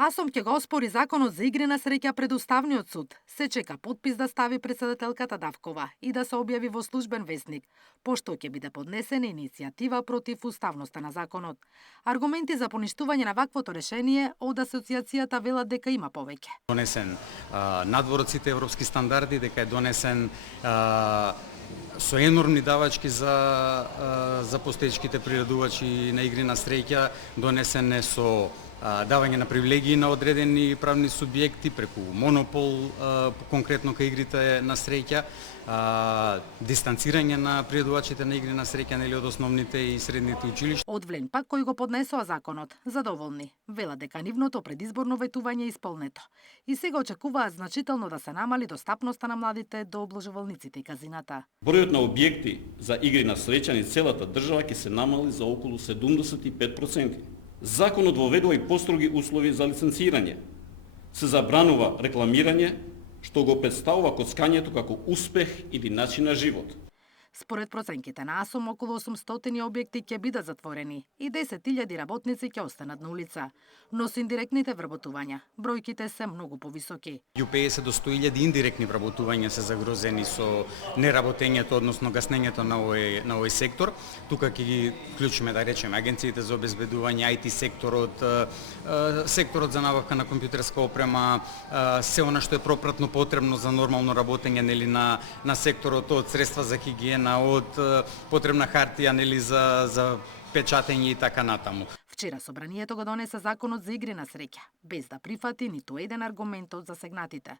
АСОМ ќе го оспори законот за игри на среќа пред Уставниот суд. Се чека потпис да стави претседателката Давкова и да се објави во службен весник, пошто ќе биде поднесена иницијатива против уставноста на законот. Аргументи за поништување на ваквото решение од асоциацијата велат дека има повеќе. Донесен надвор од сите европски стандарди, дека е донесен со енормни давачки за постоечките приредувачи на игри на среќа, донесен е со давање на привилегии на одредени правни субјекти преку монопол, конкретно кај игрите на среќа, дистанцирање на приредувачите на игри на среќа нели од основните и средните училишта. Од Влен пак кои го поднесоа законот, задоволни, велат дека нивното предизборно ветување е исполнето и сега очекуваат значително да се намали достапноста на младите до обложувалниците и казината. Бројот на објекти за игри на среќа низ целата држава ќе се намали за околу 75%. Законот воведува и построги услови за лиценцирање. Се забранува рекламирање, што го представува коцкањето како успех или начин на живот. Според проценките на АСОМ, околу 800 објекти ќе бидат затворени и 10.000 работници ќе останат на улица. Но со индиректните вработувања, бројките се многу повисоки. 50 до 100.000 индиректни вработувања се загрозени со неработењето, односно гаснењето на овој сектор. Тука ќе ги вклучиме, да речеме, агенциите за обезбедување, IT секторот, секторот за набавка на компјутерска опрема, се она што е пропратно потребно за нормално работење нели на секторот, од средства за хигиена, од потребна хартија нели за печатење и така натаму. Вчера собранието го донесе законот за игри на среќа, без да прифати ниту еден аргумент од засегнатите,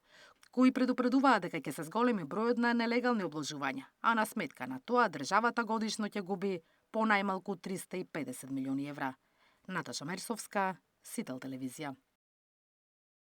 кои предупредуваат дека ќе се зголеми бројот на нелегални обложувања, а на сметка на тоа државата годишно ќе губи понајмалку 350 милиони евра. Наташа Мерсовска, Сител телевизија.